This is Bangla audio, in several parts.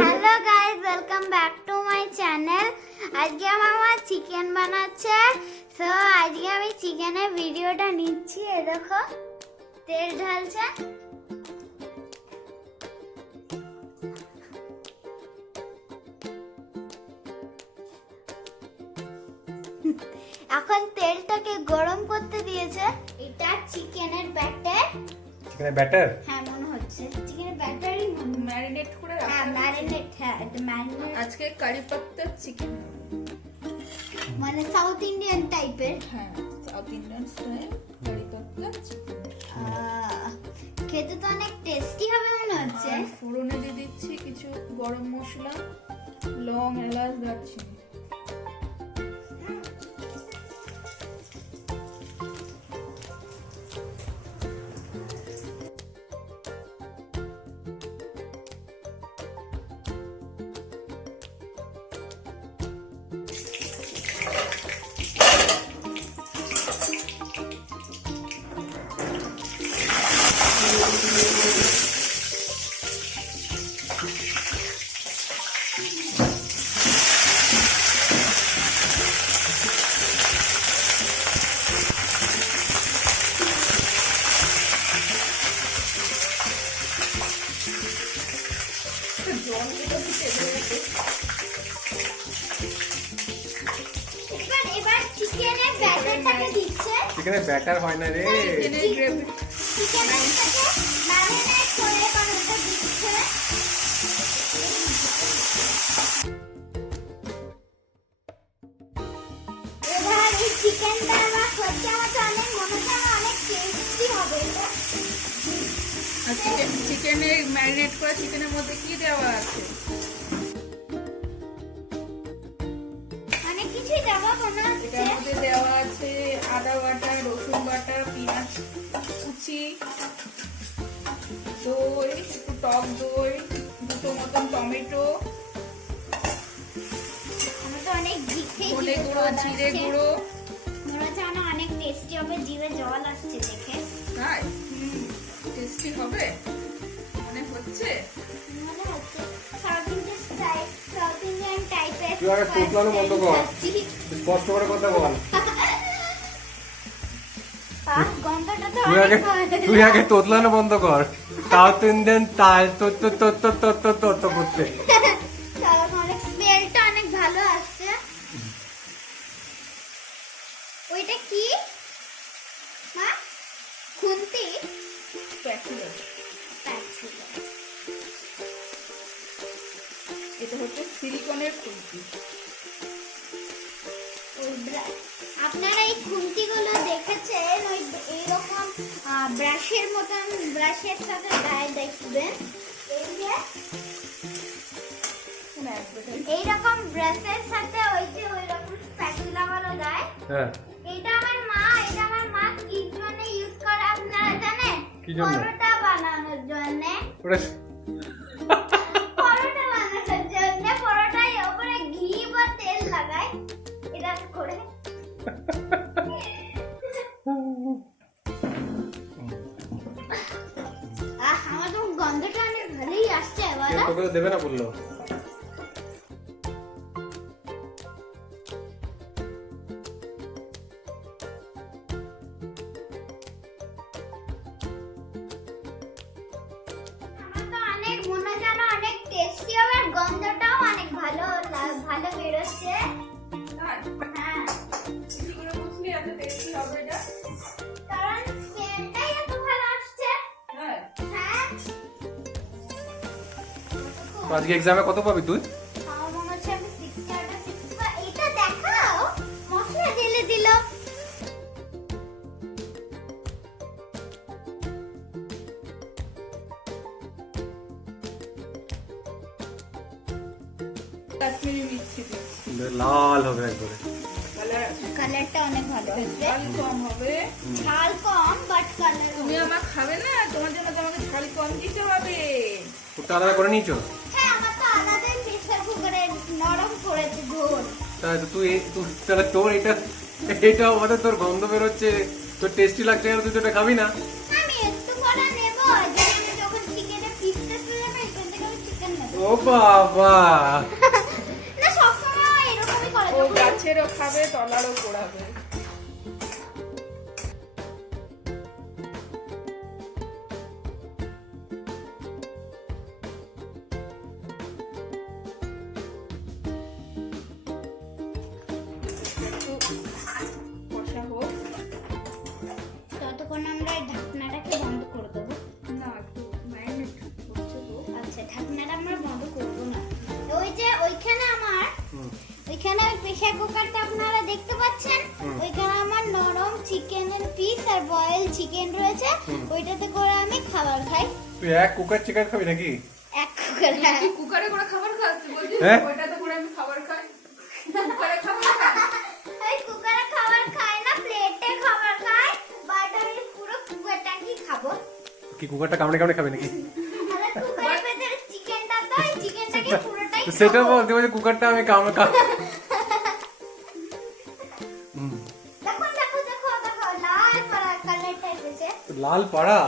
Hello guys, welcome back to my channel. আজকে আমার মা চিকেন বানাচ্ছে। সো আজকে আমি চিকেনের ভিডিওটা নিচ্ছি। এই দেখো তেল ঢালছে। এখন তেলটাকে গরম করতে দিয়েছে। এটা চিকেনের ব্যাটার। চিকেনের ব্যাটার? হ্যাঁ মনে হচ্ছে চিকেনের ব্যাটারই ম্যারিনেট করে হ্যাঁ ম্যারিনেট। হ্যাঁ এটা ম্যারিনেট। আজকে কারি পাত্তা চিকেন, মানে সাউথ ইন্ডিয়ান টাইপের। হ্যাঁ সাউথ ইন্ডিয়ান স্টাইল কারি পাত্তা চিকেন। খেতে তো অনেক টেস্টি হবে মনে হচ্ছে। আর ফোড়নে দিয়ে দিচ্ছি কিছু গরম মশলা, লং, এলাচ, দারচিনি। এবার চিকেনের ব্যাটারটাকে দিচ্ছে। চিকেনের ব্যাটার হয় না রে, চিকেনের গ্রেভি। চিকেনের সাথে ম্যারিনেট করে এবার ওটা দিচ্ছে। এবার এই চিকেনটা আবার হচ্ছে আমার তো অনেক মনে হচ্ছে আমার অনেক টেস্টি হবে এটা। আর চিকেনে ম্যারিনেট করা চিকেনের মধ্যে কি দেওয়া আছে? অনেক কিছুই দেওয়া মনে এটার হচ্ছে। মধ্যে দেওয়া আছে আদা বাটা, রসুন বাটা, পেঁয়াজ কুচি, দই, একটু টক দই, দুটো মতন টমেটো, আমার তো অনেক ধনে গুঁড়ো, জিরে গুঁড়ো। মনে হচ্ছে আমার অনেক টেস্টি হবে, জিভে জল আসছে দেখে। তাই টেস্টি হবে মনে হচ্ছে। মনে হচ্ছে south Indian style, south Indian টাইপের। তুই আগে তোতলানো বন্ধ কর। স্পষ্ট করে কথা বল। গন্ধটা তো তুই আগে অনেক ভালো। তুই আগে তোতলানো বন্ধ কর। সাউথ ইন্ডিয়ান তাল তোর তোর তোর তোর তোর তোর তোর তোর করতে। তার অনেক স্মেলটা অনেক ভালো আসছে। ওইটা কি মা? খুন্তি? Spatula। Spatula। এটা হচ্ছে সিলিকনের খুন্তি। আপনারা এই খুন্তিগুলো দেখেছেন ওই এইরকম ব্রাশের মতন, ব্রাশের সাথে গায়ে দেখবেন এই যে এইরকম ব্রাশের সাথে ওই যে ওইরকম স্প্যাচুলা গুলো দেয়। হ্যাঁ এটা আমার মা কি জন্য ইউজ করে আপনারা জানেন? কি জন্য? পরোটা বানানোর জন্য। ওটা পরোটা বানানোর জন্য পরোটায় উপরে ঘি বা তেল লাগায় এটা করে। আমার তো গন্ধটা অনেক ভালোই আসছে। এবার তোকে তো দেবে না বললো। আমার তো অনেক মনে যেন অনেক টেস্টি হবে, আর গন্ধটাও অনেক ভালো ভালো বেরোচ্ছে। হ্যাঁ কি করে বুঝলি এত টেস্টি হবে এটা? কারণ স্মেলটাই এত ভালো আসছে। হ্যাঁ হ্যাঁ তো আজকে এক্সামে কত পাবি তুই? আমার মনে হচ্ছে আমি 60 আউট অফ 60 এটা দেখাও মশলা ঢেলে দিল। কাশ্মীরি মির্চি দিচ্ছি। লাল হবে একবারে। কালার আছে, কালারটা অনেক ভালো হচ্ছে। ঝাল কম হবে। ঝাল কম বাট কালার। তুমি আমার খাবে না, তোমার জন্য তোমাকে ঝাল কম দিতে হবে। ওটা আলাদা করে নিয়েছো? হ্যাঁ আমার তো আলাদা প্রেসার কুকারে নরম করেছে ঝোল। তাই তো তুই তাহলে তোর এটা আমাদের তোর গন্ধ বেরোচ্ছে, তোর টেস্টি লাগছে কেন, তুই তো এটা খাবি না? আমি একটু করে নেব, যে আমি যখন চিকেনে পিসতে যাবে এখান থেকে আমি চিকেন নেব। ও ও বাবা, না সবসময় এরকমই করে। ও গাছেরও খাবে, তলারও পোড়াবে। একটু কষা হোক। ততক্ষণ আমরা এই ঢাকনাটাকে বন্ধ করে দেবো। না, একটু ম্যারিনেট হচ্ছে তো। আচ্ছা, ঢাকনাটা আমরা বন্ধ করবো না। ওই যে ওইখানে আমার ওইখানে প্রেসার কুকারটা আপনারা দেখতে পাচ্ছেন, ওইখানে আমার নরম চিকেনের পিস আর বয়েল চিকেন রয়েছে, ওইটাতে করে আমি খাবার খাই। তুই এক কুকার চিকেন খাবি নাকি? এক কুকার। তুই কুকারে করে খাবার খাস? বলছিস হ্যাঁ? ওইটাতে করে আমি খাবার খাই। কুকারে খাবার খাই। ওই কুকারে খাবার খাই না, প্লেটে খাবার খাই, বাট আমি পুরো কুকারটাকে খাবো। কি কুকারটা কামড়ে কামড়ে খাবি নাকি? আর কুকারের ভেতরে চিকেনটা তো, এই চিকেনটাকে পুরোটাই তো সেটা খাবো। বলতে বলতে কুকারটা আমি কামড়ে দেখো দেখো দেখো দেখো, লাল পাড়া কালারটা এসেছে। লাল পাড়া।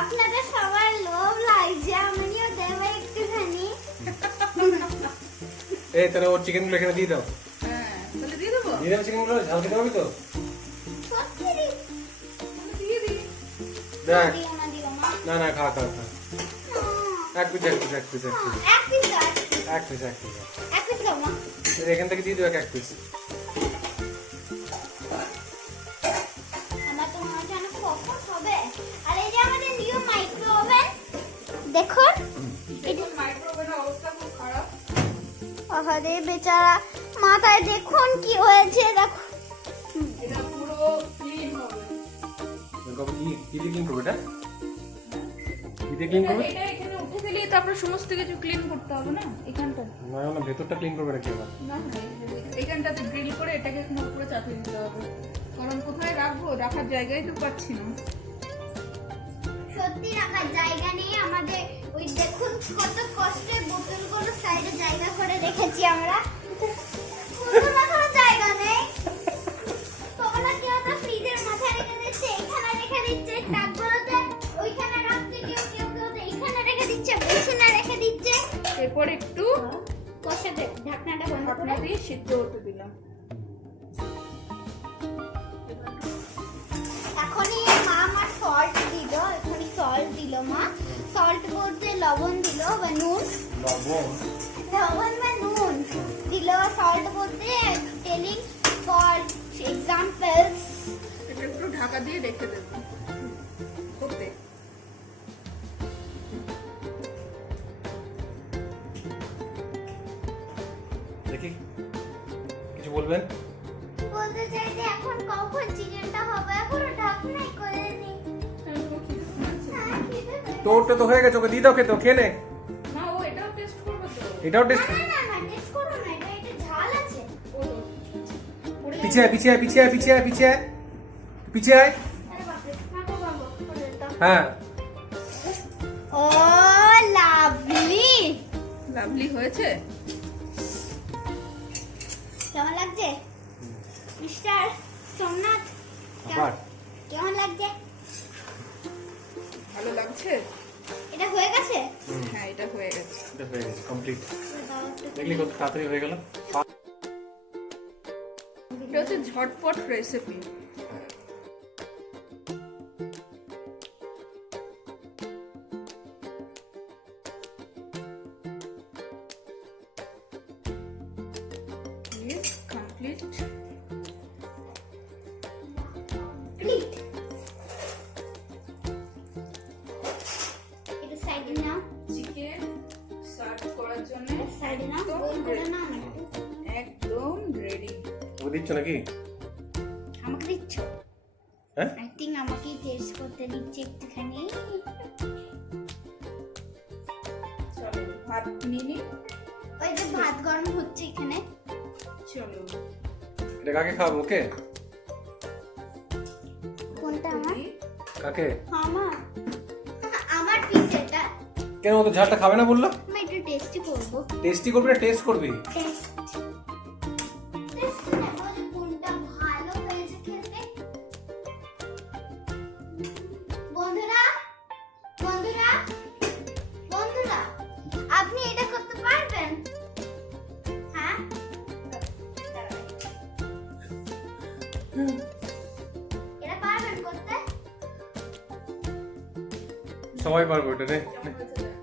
আপনাদের সবার লোভ লাগছে, আমিও দেবো একটুখানি। এই তাহলে ওর চিকেন গুলো এখানে দিয়ে দাও। হ্যাঁ, তাহলে দিয়ে দেবো? দিয়ে দেবো চিকেন গুলো, ঝাল খেতে পারবি তো? সত্যি দি? তাহলে দিয়ে দিই। দেখ, দিও না, দিও না। না না, খা খা খা, এক পিস এক পিস এক পিস এক পিস এক পিস দাও, এক পিস এক পিস এক পিস দাও না। এখান থেকে দিয়ে দেবো এক পিস। আমার তো মনে হচ্ছে অনেক কখন হবে। আর এই যে আমাদের নিউ মাইক্রো ওভেন দেখুন, দেখুন মাইক্রোওয়েভের অবস্থা খুব খারাপ। আরে বেচারা, মাথায় দেখুন কি হয়েছে, দেখো। এটা পুরো ক্লিন হবে। কি দিয়ে ক্লিন করবে এটা? কি দিয়ে ক্লিন করবে? এটা এখানে উঠে দিলেই তারপরে সমস্ত কিছু ক্লিন করতে হবে না এখানটা। না না, ভেতরটা ক্লিন করবে নাকি আবার? না না, এইখানটাতে ড্রিল করে এটাকে এখানে উপরে চাপিয়ে দিতে হবে। কারণ কোথায় রাখবো, রাখার জায়গাই তো পাচ্ছি না। সত্যি রাখার জায়গা নেই আমাদের। ওই দেখুন কত কষ্টে বোতলগুলো সাইডে জায়গা করে রেখেছি আমরা, কোনো মাথার জায়গা নেই। তোমরা কেউ তো ফ্রিজের মাথায় রেখে দিচ্ছে, এখানে রেখে দিচ্ছে, টাকগুলোতে ওইখানে রাখছে, কেউ কেউ কেউ তো এখানে রেখে দিচ্ছে, বিছানা রেখে দিচ্ছে। এরপর একটু কষে দে, ঢাকনাটা বন্ধ করে। ঢাকনা দিয়ে সিদ্ধ হতে দিলাম। এখনই মা আমার সল্ট দিল, এখনই সল্ট দিল মা। সল্ট বলতে লবণ দিল বা নুন, লবণ। লবণ বা নুন দিল। সল্ট বলতে টেলিং ফর এক্সাম্পলস। এটা একটু ঢাকা দিয়ে রেখে দেবো হতে। দেখি কিছু বলবেন? বলতে চাই যে এখন কখন চিকেনটা হবে, এখনো ঢাকনাই করেনি। হ্যাঁ, খিদে পেয়েছে। তোরটা তো হয়ে গেছে, ওকে দিয়ে দাও খেতে, ও খেয়ে নে। না, ও এটাও টেস্ট করবে তো। এটাও টেস্ট। না না না, টেস্ট করো না, এটা ঝাল আছে। ও পড়ে পিছিয়ে আয়, পিছিয়ে আয়, পিছিয়ে আয়, পিছিয়ে আয়, পিছিয়ে আয়, পিছিয়ে আয়। আরে বাপরে, মাখো বাবু, করে দাও। হ্যাঁ, ও লাভলি, লাভলি হয়েছে। কেমন লাগছে মিস্টার সোমনাথ? আবার কেমন লাগছে? ভালো লাগছে। এটা হয়ে গেছে? হ্যাঁ, এটা হয়ে গেছে। এটা হয়ে গেছে, কমপ্লিট। দাও একটু। দেখলি কত তাড়াতাড়ি হয়ে গেল। এটা হচ্ছে ঝটপট রেসিপি। কমপ্লিট। Complete. এটা সাইডে নাও, চিকেন সার্ভ করার জন্য সাইডে নাও, একদম গোল করে ready। নাও না একটু। একদম রেডি। ওকে দিচ্ছ নাকি? আমাকে দিচ্ছ? হ্যাঁ? আই থিঙ্ক আমাকেই টেস্ট করতে দিচ্ছে একটুখানি। চলো ভাত নিয়ে নিই। ওই যে ভাত গরম হচ্ছে এখানে। চলো এটা কাকে খাওয়াবো? ওকে? কোনটা আমার? দিই। কাকে? আমার আমার পিস এটা। কেন, ও তো ঝালটা খাবে না বললো? আমি একটু টেস্টি করবো। টেস্টি করবি না টেস্ট করবি? টেস্ট দেখো যে কোনটা ভালো হয়েছে খেতে। বন্ধুরা বন্ধুরা এরা পারবেন করতে? সবাই পারবো এটা রে। কেমন হয়েছে দেখ।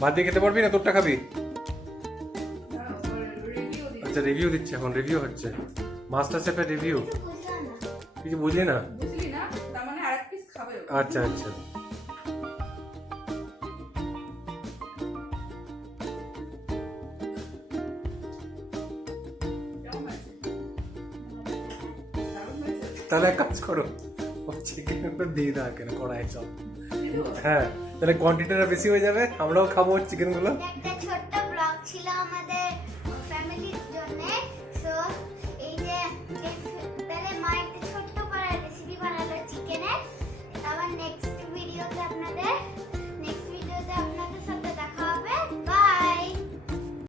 ভাত দিয়ে খেতে পারবি না, তোরটা খাবি? দাঁড়াও, তোর review দিই। আচ্ছা রিভিউ দিচ্ছে, এখন রিভিউ হচ্ছে, মাস্টার শেফের রিভিউ। কিছু বুঝলাম না। কিছু বুঝলি না? বুঝলি না? তার মানে আরেক পিস খাবে ও। আচ্ছা আচ্ছা। কেমন হয়েছে? দারুণ হয়েছে। তাহলে এক কাজ করো, চিকেন দিয়ে দাও কেন কড়াই সব। দিদু, হ্যাঁ, তাহলে কোয়ান্টিটিটা বেশি হয়ে যাবে, আমরাও খাবো চিকেন গুলো। একটা ছোট্ট ব্লগ ছিল আমাদের,